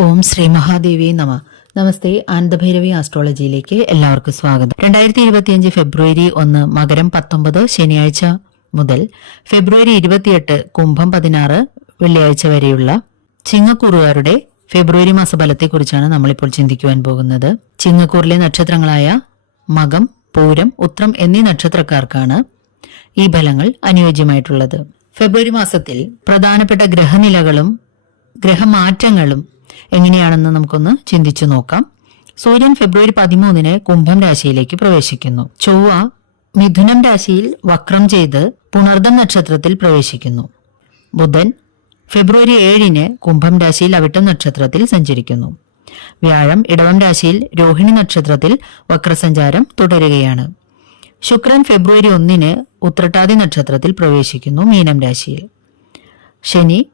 ഓം ശ്രീ മഹാദേവി നമ. നമസ്തേ ആനന്ദഭൈരവി ആസ്ട്രോളജിയിലേക്ക് എല്ലാവർക്കും സ്വാഗതം. രണ്ടായിരത്തി ഇരുപത്തിയഞ്ച് ഫെബ്രുവരി ഒന്ന് മകരം പത്തൊമ്പത് ശനിയാഴ്ച മുതൽ ഫെബ്രുവരി ഇരുപത്തിയെട്ട് കുംഭം പതിനാറ് വെള്ളിയാഴ്ച വരെയുള്ള ചിങ്ങക്കൂറുകാരുടെ ഫെബ്രുവരി മാസഫലത്തെക്കുറിച്ചാണ് നമ്മളിപ്പോൾ ചിന്തിക്കുവാൻ പോകുന്നത്. ചിങ്ങക്കൂറിലെ നക്ഷത്രങ്ങളായ മകം പൂരം ഉത്രം എന്നീ നക്ഷത്രക്കാർക്കാണ് ഈ ഫലങ്ങൾ അനുയോജ്യമായിട്ടുള്ളത്. ഫെബ്രുവരി മാസത്തിൽ പ്രധാനപ്പെട്ട ഗ്രഹനിലകളും ഗ്രഹമാറ്റങ്ങളും എങ്ങനെയാണെന്ന് നമുക്കൊന്ന് ചിന്തിച്ചു നോക്കാം. സൂര്യൻ ഫെബ്രുവരി പതിമൂന്നിന് കുംഭം രാശിയിലേക്ക് പ്രവേശിക്കുന്നു. ചൊവ്വ മിഥുനം രാശിയിൽ വക്രം ചെയ്ത് പുണർദം നക്ഷത്രത്തിൽ പ്രവേശിക്കുന്നു. ബുധൻ ഫെബ്രുവരി ഏഴിന് കുംഭം രാശിയിൽ അവിട്ടം നക്ഷത്രത്തിൽ സഞ്ചരിക്കുന്നു. വ്യാഴം ഇടവം രാശിയിൽ രോഹിണി നക്ഷത്രത്തിൽ വക്രസഞ്ചാരം തുടരുകയാണ്. ശുക്രൻ ഫെബ്രുവരി ഒന്നിന് ഉത്രട്ടാതി നക്ഷത്രത്തിൽ പ്രവേശിക്കുന്നു മീനം രാശിയിൽ. ശനി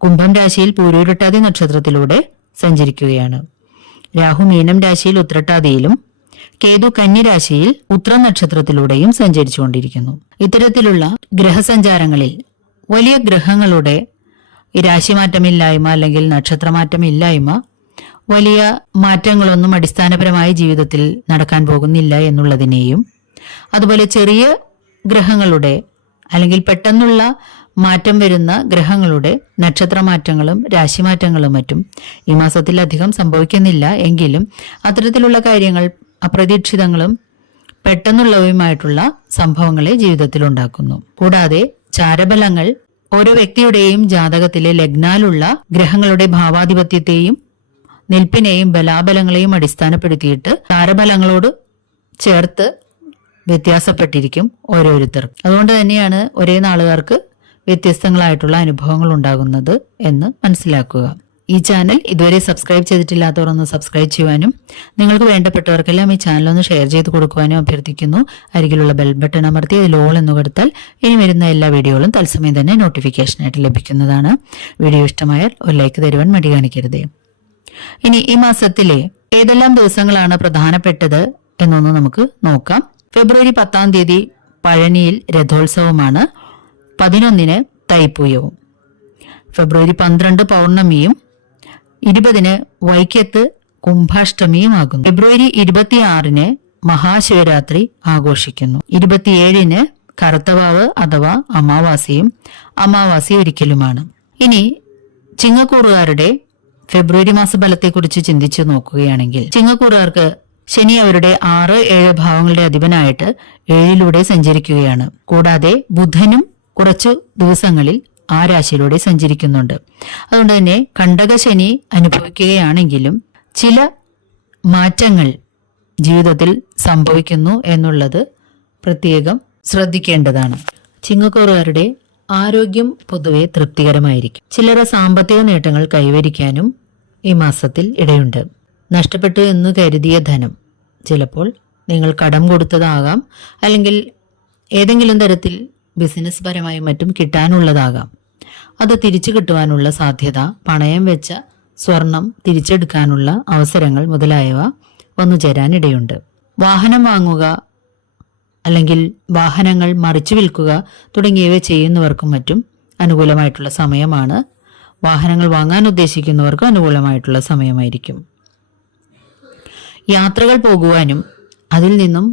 കുംഭം രാശിയിൽ പൂരൂരട്ടാതി നക്ഷത്രത്തിലൂടെ സഞ്ചരിക്കുകയാണ്. രാഹു മീനം രാശിയിൽ ഉത്രട്ടാതിയിലും കേതു കന്യരാശിയിൽ ഉത്ര നക്ഷത്രത്തിലൂടെയും സഞ്ചരിച്ചുകൊണ്ടിരിക്കുന്നു. ഇത്തരത്തിലുള്ള ഗ്രഹസഞ്ചാരങ്ങളിൽ വലിയ ഗ്രഹങ്ങളുടെ രാശിമാറ്റമില്ലായ്മ അല്ലെങ്കിൽ നക്ഷത്രമാറ്റമില്ലായ്മ വലിയ മാറ്റങ്ങളൊന്നും അടിസ്ഥാനപരമായ ജീവിതത്തിൽ നടക്കാൻ പോകുന്നില്ല എന്നുള്ളതിനെയും അതുപോലെ ചെറിയ ഗ്രഹങ്ങളുടെ അല്ലെങ്കിൽ പെട്ടെന്നുള്ള മാറ്റം വരുന്ന ഗ്രഹങ്ങളുടെ നക്ഷത്രമാറ്റങ്ങളും രാശിമാറ്റങ്ങളും മറ്റും ഈ മാസത്തിൽ അധികം സംഭവിക്കുന്നില്ല എങ്കിലും അത്തരത്തിലുള്ള കാര്യങ്ങൾ അപ്രതീക്ഷിതങ്ങളും പെട്ടെന്നുള്ളവയുമായിട്ടുള്ള സംഭവങ്ങളെ ജീവിതത്തിൽ ഉണ്ടാക്കുന്നു കൂടാതെ ചാരബലങ്ങൾ ഓരോ വ്യക്തിയുടെയും ജാതകത്തിലെ ലഗ്നാലുള്ള ഗ്രഹങ്ങളുടെ ഭാവാധിപത്യത്തെയും നിൽപ്പിനെയും ബലാബലങ്ങളെയും അടിസ്ഥാനപ്പെടുത്തിയിട്ട് താരബലങ്ങളോട് ചേർത്ത് വ്യത്യാസപ്പെട്ടിരിക്കും ഓരോരുത്തർ. അതുകൊണ്ട് തന്നെയാണ് ഒരേ നാളുകാർക്ക് വ്യത്യസ്തങ്ങളായിട്ടുള്ള അനുഭവങ്ങൾ ഉണ്ടാകുന്നത് എന്ന് മനസ്സിലാക്കുക. ഈ ചാനൽ ഇതുവരെ സബ്സ്ക്രൈബ് ചെയ്തിട്ടില്ലാത്തവർ ഒന്ന് സബ്സ്ക്രൈബ് ചെയ്യുവാനും നിങ്ങൾക്ക് വേണ്ടപ്പെട്ടവർക്കെല്ലാം ഈ ചാനൽ ഒന്ന് ഷെയർ ചെയ്ത് കൊടുക്കുവാനും അഭ്യർത്ഥിക്കുന്നു. അരികിലുള്ള ബെൽ ബട്ടൺ അമർത്തി അതിൽ ഓൾ എന്ന് കൊടുത്താൽ ഇനി വരുന്ന എല്ലാ വീഡിയോകളും തത്സമയം തന്നെ നോട്ടിഫിക്കേഷനായിട്ട് ലഭിക്കുന്നതാണ്. വീഡിയോ ഇഷ്ടമായാൽ ഒരു ലൈക്ക് തരുവാൻ മടി കാണിക്കരുത്. ഇനി ഈ മാസത്തിലെ ഏതെല്ലാം ദിവസങ്ങളാണ് പ്രധാനപ്പെട്ടത് എന്നൊന്ന് നമുക്ക് നോക്കാം. ഫെബ്രുവരി പത്താം തീയതി പഴനിയിൽ രഥോത്സവമാണ്. പതിനൊന്നിന് തൈപ്പൂയവും ഫെബ്രുവരി പന്ത്രണ്ട് പൗർണമിയും ഇരുപതിന് വൈക്കത്ത് കുംഭാഷ്ടമിയുമാകുന്നു. ഫെബ്രുവരി ഇരുപത്തിയാറിന് മഹാശിവരാത്രി ആഘോഷിക്കുന്നു. ഇരുപത്തിയേഴിന് കറുത്തവാവ് അഥവാ അമാവാസിയും അമാവാസി ഒരിക്കലുമാണ്. ഇനി ചിങ്ങക്കൂറുകാരുടെ ഫെബ്രുവരി മാസ ഫലത്തെക്കുറിച്ച് ചിന്തിച്ചു നോക്കുകയാണെങ്കിൽ ചിങ്ങക്കൂറുകാർക്ക് ശനി അവരുടെ ആറ് ഏഴ് ഭാവങ്ങളുടെ അധിപനായിട്ട് ഏഴിലൂടെ സഞ്ചരിക്കുകയാണ്. കൂടാതെ ബുധനും കുറച്ചു ദിവസങ്ങളിൽ ആ രാശിയിലൂടെ സഞ്ചരിക്കുന്നുണ്ട്. അതുകൊണ്ട് തന്നെ കണ്ടക ശനി അനുഭവിക്കുകയാണെങ്കിലും ചില മാറ്റങ്ങൾ ജീവിതത്തിൽ സംഭവിക്കുന്നു എന്നുള്ളത് പ്രത്യേകം ശ്രദ്ധിക്കേണ്ടതാണ്. ചിങ്ങക്കൂറുകാരുടെ ആരോഗ്യം പൊതുവെ തൃപ്തികരമായിരിക്കും. ചിലരെ സാമ്പത്തിക നേട്ടങ്ങൾ കൈവരിക്കാനും ഈ മാസത്തിൽ ഇടയുണ്ട്. നഷ്ടപ്പെട്ടു എന്ന് കരുതിയ ധനം ചിലപ്പോൾ നിങ്ങൾ കടം കൊടുത്തതാകാം അല്ലെങ്കിൽ ഏതെങ്കിലും തരത്തിൽ ബിസിനസ് പരമായും മറ്റും കിട്ടാനുള്ളതാകാം. അത് തിരിച്ചു കിട്ടുവാനുള്ള സാധ്യത പണയം വെച്ച സ്വർണം തിരിച്ചെടുക്കാനുള്ള അവസരങ്ങൾ മുതലായവ വന്നു ചേരാനിടയുണ്ട്. വാഹനം വാങ്ങുക അല്ലെങ്കിൽ വാഹനങ്ങൾ മറിച്ചു വിൽക്കുക തുടങ്ങിയവ ചെയ്യുന്നവർക്കും മറ്റും അനുകൂലമായിട്ടുള്ള സമയമാണ്. വാഹനങ്ങൾ വാങ്ങാൻ ഉദ്ദേശിക്കുന്നവർക്കും അനുകൂലമായിട്ടുള്ള സമയമായിരിക്കും. യാത്രകൾ പോകുവാനും അതിൽ നിന്നും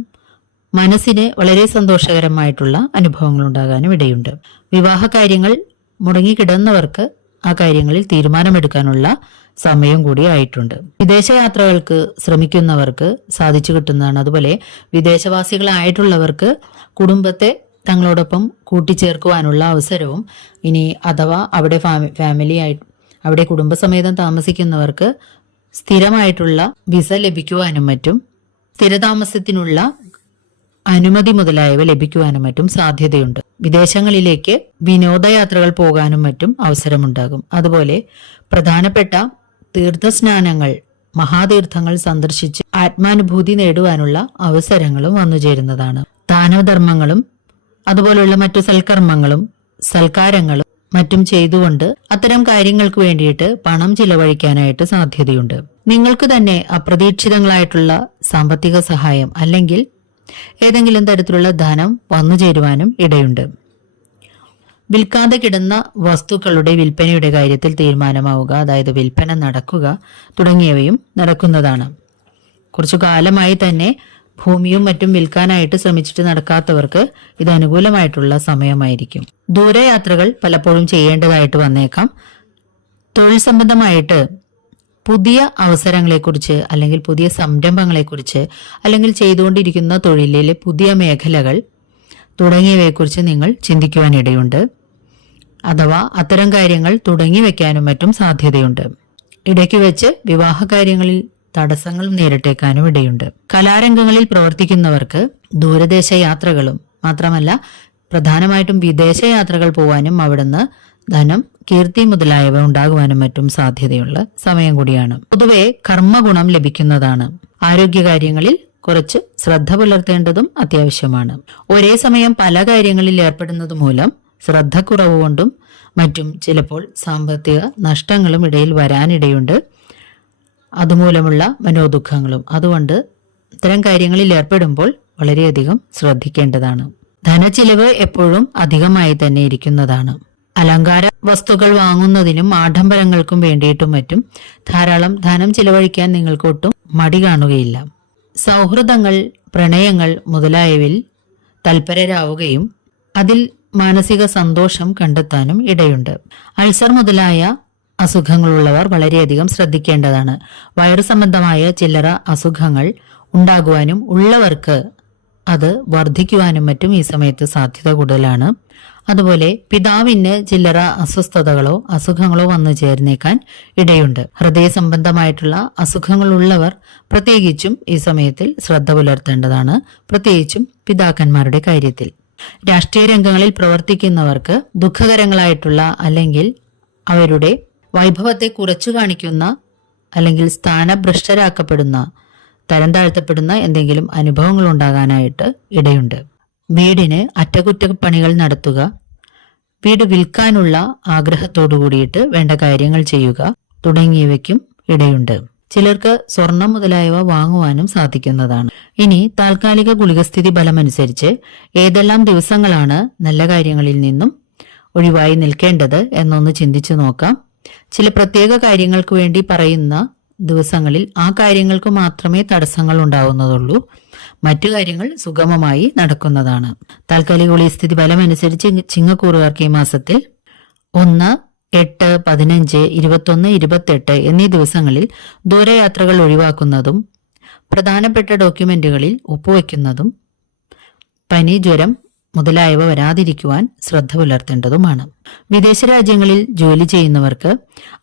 മനസ്സിന് വളരെ സന്തോഷകരമായിട്ടുള്ള അനുഭവങ്ങൾ ഉണ്ടാകാനും ഇടയുണ്ട്. വിവാഹ കാര്യങ്ങൾ മുടങ്ങിക്കിടന്നവർക്ക് ആ കാര്യങ്ങളിൽ തീരുമാനമെടുക്കാനുള്ള സമയം കൂടി ആയിട്ടുണ്ട്. വിദേശയാത്രകൾക്ക് ശ്രമിക്കുന്നവർക്ക് സാധിച്ചു കിട്ടുന്നതാണ്. അതുപോലെ വിദേശവാസികളായിട്ടുള്ളവർക്ക് കുടുംബത്തെ തങ്ങളോടൊപ്പം കൂട്ടിച്ചേർക്കുവാനുള്ള അവസരവും ഇനി അഥവാ അവിടെ ഫാമിലി ആയി അവിടെ കുടുംബസമേതം താമസിക്കുന്നവർക്ക് സ്ഥിരമായിട്ടുള്ള വിസ ലഭിക്കുവാനും മറ്റും സ്ഥിരതാമസത്തിനുള്ള അനുമതി മുതലായവ ലഭിക്കുവാനും മറ്റും സാധ്യതയുണ്ട്. വിദേശങ്ങളിലേക്ക് വിനോദയാത്രകൾ പോകാനും മറ്റും അവസരമുണ്ടാകും. അതുപോലെ പ്രധാനപ്പെട്ട തീർത്ഥസ്നാനങ്ങൾ മഹാതീർത്ഥങ്ങൾ സന്ദർശിച്ച് ആത്മാനുഭൂതി നേടുവാനുള്ള അവസരങ്ങളും വന്നുചേരുന്നതാണ് ദാനധർമ്മങ്ങളും അതുപോലുള്ള മറ്റു സൽക്കർമ്മങ്ങളും സൽക്കാരങ്ങളും മറ്റും ചെയ്തുകൊണ്ട് അത്തരം കാര്യങ്ങൾക്ക് വേണ്ടിയിട്ട് പണം ചിലവഴിക്കാനായിട്ട് സാധ്യതയുണ്ട്. നിങ്ങൾക്ക് തന്നെ അപ്രതീക്ഷിതങ്ങളായിട്ടുള്ള സാമ്പത്തിക സഹായം അല്ലെങ്കിൽ ഏതെങ്കിലും തരത്തിലുള്ള ധനം വന്നു ചേരുവാനും ഇടയുണ്ട്. വിൽക്കാതെ കിടന്ന വസ്തുക്കളുടെ വിൽപ്പനയുടെ കാര്യത്തിൽ തീരുമാനമാവുക അതായത് വിൽപ്പന നടക്കുക തുടങ്ങിയവയും നടക്കുന്നതാണ്. കുറച്ചു കാലമായി തന്നെ ഭൂമിയും മറ്റും വിൽക്കാനായിട്ട് ശ്രമിച്ചിട്ട് നടക്കാത്തവർക്ക് ഇത് അനുകൂലമായിട്ടുള്ള സമയമായിരിക്കും. ദൂരയാത്രകൾ പലപ്പോഴും ചെയ്യേണ്ടതായിട്ട് വന്നേക്കാം. തൊഴിൽ സംബന്ധമായിട്ട് പുതിയ അവസരങ്ങളെക്കുറിച്ച് അല്ലെങ്കിൽ പുതിയ സംരംഭങ്ങളെക്കുറിച്ച് അല്ലെങ്കിൽ ചെയ്തുകൊണ്ടിരിക്കുന്ന തൊഴിലിലെ പുതിയ മേഖലകൾ തുടങ്ങിയവയെക്കുറിച്ച് നിങ്ങൾ ചിന്തിക്കുവാനിടയുണ്ട്. അഥവാ അത്തരം കാര്യങ്ങൾ തുടങ്ങി വയ്ക്കാനും മറ്റും സാധ്യതയുണ്ട്. ഇടയ്ക്ക് വെച്ച് വിവാഹ കാര്യങ്ങളിൽ തടസ്സങ്ങൾ നേരിട്ടേക്കാനും ഇടയുണ്ട്. കലാരംഗങ്ങളിൽ പ്രവർത്തിക്കുന്നവർക്ക് ദൂരദേശ യാത്രകളും മാത്രമല്ല പ്രധാനമായിട്ടും വിദേശ യാത്രകൾ പോകാനും അവിടുന്ന് ധനം കീർത്തി മുതലായവ ഉണ്ടാകുവാനും മറ്റും സാധ്യതയുള്ള സമയം കൂടിയാണ്. പൊതുവെ കർമ്മഗുണം ലഭിക്കുന്നതാണ്. ആരോഗ്യകാര്യങ്ങളിൽ കുറച്ച് ശ്രദ്ധ പുലർത്തേണ്ടതും അത്യാവശ്യമാണ്. ഒരേ സമയം പല കാര്യങ്ങളിൽ ഏർപ്പെടുന്നത് മൂലം ശ്രദ്ധക്കുറവ് കൊണ്ടും മറ്റും ചിലപ്പോൾ സാമ്പത്തിക നഷ്ടങ്ങളും ഇടയിൽ വരാനിടയുണ്ട്. അതുമൂലമുള്ള മനോദുഃഖങ്ങളും. അതുകൊണ്ട് ഇത്തരം കാര്യങ്ങളിൽ ഏർപ്പെടുമ്പോൾ വളരെയധികം ശ്രദ്ധിക്കേണ്ടതാണ്. ധനച്ചിലവ് എപ്പോഴും അധികമായി തന്നെ ഇരിക്കുന്നതാണ്. അലങ്കാര വസ്തുക്കൾ വാങ്ങുന്നതിനും ആഡംബരങ്ങൾക്കും വേണ്ടിയിട്ടും മറ്റും ധാരാളം ധനം ചിലവഴിക്കാൻ നിങ്ങൾക്ക് ഒട്ടും മടി കാണുകയില്ല. സൗഹൃദങ്ങൾ പ്രണയങ്ങൾ മുതലായവയിൽ തൽപരരാവുകയും അതിൽ മാനസിക സന്തോഷം കണ്ടെത്താനും ഇടയുണ്ട്. അൾസർ മുതലായ അസുഖങ്ങളുള്ളവർ വളരെയധികം ശ്രദ്ധിക്കേണ്ടതാണ്. വയറു സംബന്ധമായ ചില്ലറ അസുഖങ്ങൾ ഉണ്ടാകുവാനും ഉള്ളവർക്ക് അത് വർദ്ധിക്കുവാനും മറ്റും ഈ സമയത്ത് സാധ്യത കൂടുതലാണ്. അതുപോലെ പിതാവിന് ചില്ലറ അസ്വസ്ഥതകളോ അസുഖങ്ങളോ വന്നു ചേർന്നേക്കാൻ ഇടയുണ്ട്. ഹൃദയ സംബന്ധമായിട്ടുള്ള അസുഖങ്ങളുള്ളവർ പ്രത്യേകിച്ചും ഈ സമയത്തിൽ ശ്രദ്ധ പുലർത്തേണ്ടതാണ്. പ്രത്യേകിച്ചും പിതാക്കന്മാരുടെ കാര്യത്തിൽ. രാഷ്ട്രീയ രംഗങ്ങളിൽ പ്രവർത്തിക്കുന്നവർക്ക് ദുഃഖകരങ്ങളായിട്ടുള്ള അല്ലെങ്കിൽ അവരുടെ വൈഭവത്തെ കുറച്ചു കാണിക്കുന്ന അല്ലെങ്കിൽ സ്ഥാനഭ്രഷ്ടരാക്കപ്പെടുന്ന തരം താഴ്ത്തപ്പെടുന്ന എന്തെങ്കിലും അനുഭവങ്ങൾ ഉണ്ടാകാനായിട്ട് ഇടയുണ്ട്. വീടിന് അറ്റകുറ്റപ്പണികൾ നടത്തുക വീട് വിൽക്കാനുള്ള ആഗ്രഹത്തോടു കൂടിയിട്ട് വേണ്ട കാര്യങ്ങൾ ചെയ്യുക തുടങ്ങിയവയ്ക്കും ഇടയുണ്ട്. ചിലർക്ക് സ്വർണം മുതലായവ വാങ്ങുവാനും സാധിക്കുന്നതാണ്. ഇനി താൽക്കാലിക ഗുളികസ്ഥിതി ഫലമനുസരിച്ച് ഏതെല്ലാം ദിവസങ്ങളാണ് നല്ല കാര്യങ്ങളിൽ നിന്നും ഒഴിവായി നിൽക്കേണ്ടത് എന്നൊന്ന് ചിന്തിച്ചു നോക്കാം. ചില പ്രത്യേക കാര്യങ്ങൾക്ക് വേണ്ടി പറയുന്ന ദിവസങ്ങളിൽ ആ കാര്യങ്ങൾക്ക് മാത്രമേ തടസ്സങ്ങൾ ഉണ്ടാവുന്നതുള്ളൂ. മറ്റു കാര്യങ്ങൾ സുഗമമായി നടക്കുന്നതാണ്. താൽക്കാലിക ഒളിസ്ഥിതി ഫലമനുസരിച്ച് ചിങ്ങക്കൂറുകാർക്ക് ഈ മാസത്തിൽ ഒന്ന് എട്ട് പതിനഞ്ച് ഇരുപത്തൊന്ന് ഇരുപത്തെട്ട് എന്നീ ദിവസങ്ങളിൽ ദൂരയാത്രകൾ ഒഴിവാക്കുന്നതും പ്രധാനപ്പെട്ട ഡോക്യുമെന്റുകളിൽ ഒപ്പുവെക്കുന്നതും പനി ജ്വരം മുതലായവ വരാതിരിക്കുവാൻ ശ്രദ്ധ പുലർത്തേണ്ടതുമാണ്. വിദേശ രാജ്യങ്ങളിൽ ജോലി ചെയ്യുന്നവർക്ക്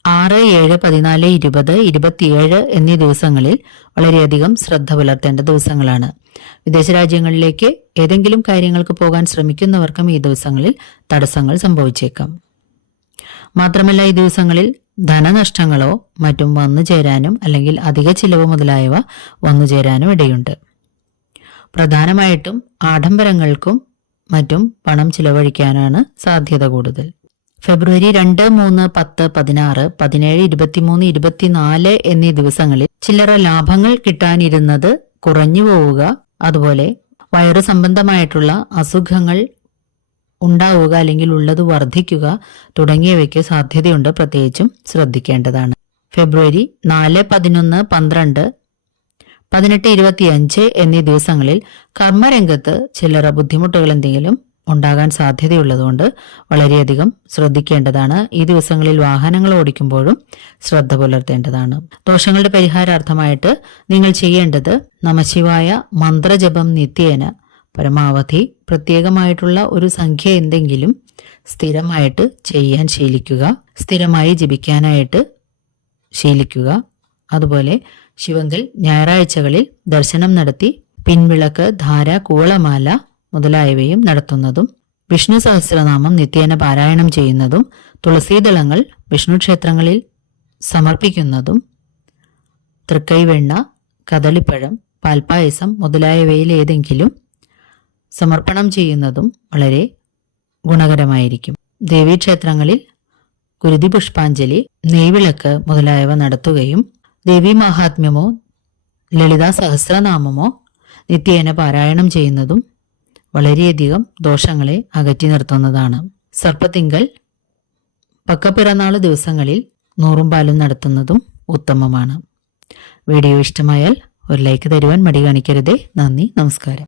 ആറ് ഏഴ് പതിനാല് ഇരുപത് ഇരുപത്തിയേഴ് എന്നീ ദിവസങ്ങളിൽ വളരെയധികം ശ്രദ്ധ പുലർത്തേണ്ട ദിവസങ്ങളാണ്. വിദേശ രാജ്യങ്ങളിലേക്ക് ഏതെങ്കിലും കാര്യങ്ങൾക്ക് പോകാൻ ശ്രമിക്കുന്നവർക്കും ഈ ദിവസങ്ങളിൽ തടസ്സങ്ങൾ സംഭവിച്ചേക്കാം. മാത്രമല്ല ഈ ദിവസങ്ങളിൽ ധനനഷ്ടങ്ങളോ മറ്റും വന്നു ചേരാനും അല്ലെങ്കിൽ അധിക ചിലവ് മുതലായവ വന്നു ചേരാനും ഇടയുണ്ട്. പ്രധാനമായിട്ടും ആഡംബരങ്ങൾക്കും മറ്റും പണം ചിലവഴിക്കാനാണ് സാധ്യത കൂടുതൽ. ഫെബ്രുവരി രണ്ട് മൂന്ന് പത്ത് പതിനാറ് പതിനേഴ് ഇരുപത്തിമൂന്ന് ഇരുപത്തിനാല് എന്നീ ദിവസങ്ങളിൽ ചില്ലറ ലാഭങ്ങൾ കിട്ടാനിരുന്നത് കുറഞ്ഞു പോവുക അതുപോലെ വയറു സംബന്ധമായിട്ടുള്ള അസുഖങ്ങൾ ഉണ്ടാവുക അല്ലെങ്കിൽ ഉള്ളത് വർദ്ധിക്കുക തുടങ്ങിയവയ്ക്ക് സാധ്യതയുണ്ട് പ്രത്യേകിച്ചും ശ്രദ്ധിക്കേണ്ടതാണ്. ഫെബ്രുവരി നാല് പതിനൊന്ന് പന്ത്രണ്ട് പതിനെട്ട് ഇരുപത്തിയഞ്ച് എന്നീ ദിവസങ്ങളിൽ കർമ്മരംഗത്ത് ചില്ലറ ബുദ്ധിമുട്ടുകൾ എന്തെങ്കിലും ഉണ്ടാകാൻ സാധ്യതയുള്ളതുകൊണ്ട് വളരെയധികം ശ്രദ്ധിക്കേണ്ടതാണ്. ഈ ദിവസങ്ങളിൽ വാഹനങ്ങൾ ഓടിക്കുമ്പോഴും ശ്രദ്ധ പുലർത്തേണ്ടതാണ്. ദോഷങ്ങളുടെ പരിഹാരാർത്ഥമായിട്ട് നിങ്ങൾ ചെയ്യേണ്ടത് നമശിവായ മന്ത്രജപം നിത്യേന പരമാവധി പ്രത്യേകമായിട്ടുള്ള ഒരു സംഖ്യ എന്തെങ്കിലും സ്ഥിരമായിട്ട് ചെയ്യാൻ ശീലിക്കുക സ്ഥിരമായി ജപിക്കാനായിട്ട് ശീലിക്കുക അതുപോലെ ശിവങ്കൽ ഞായറാഴ്ചകളിൽ ദർശനം നടത്തി പിൻവിളക്ക് ധാര കൂളമാല മുതലായവയും നടത്തുന്നതും വിഷ്ണു സഹസ്രനാമം നിത്യേന പാരായണം ചെയ്യുന്നതും തുളസീദളങ്ങൾ വിഷ്ണു ക്ഷേത്രങ്ങളിൽ സമർപ്പിക്കുന്നതും തൃക്കൈവെണ്ണ കദളിപ്പഴം പാൽപ്പായസം മുതലായവയിൽ ഏതെങ്കിലും സമർപ്പണം ചെയ്യുന്നതും വളരെ ഗുണകരമായിരിക്കും. ദേവീക്ഷേത്രങ്ങളിൽ കുരുതി പുഷ്പാഞ്ജലി നെയ്വിളക്ക് മുതലായവ നടത്തുകയും ദേവി മഹാത്മ്യമോ ലളിതാ സഹസ്രനാമമോ നിത്യേന പാരായണം ചെയ്യുന്നതും വളരെയധികം ദോഷങ്ങളെ അകറ്റി നിർത്തുന്നതാണ്. സർപ്പത്തിങ്കൽ പക്കപ്പിറന്നാൾ ദിവസങ്ങളിൽ നൂറും പാലും നടത്തുന്നതും ഉത്തമമാണ്. വീഡിയോ ഇഷ്ടമായാൽ ഒരു ലൈക്ക് തരുവാൻ മടി കാണിക്കരുതേ. നന്ദി നമസ്കാരം.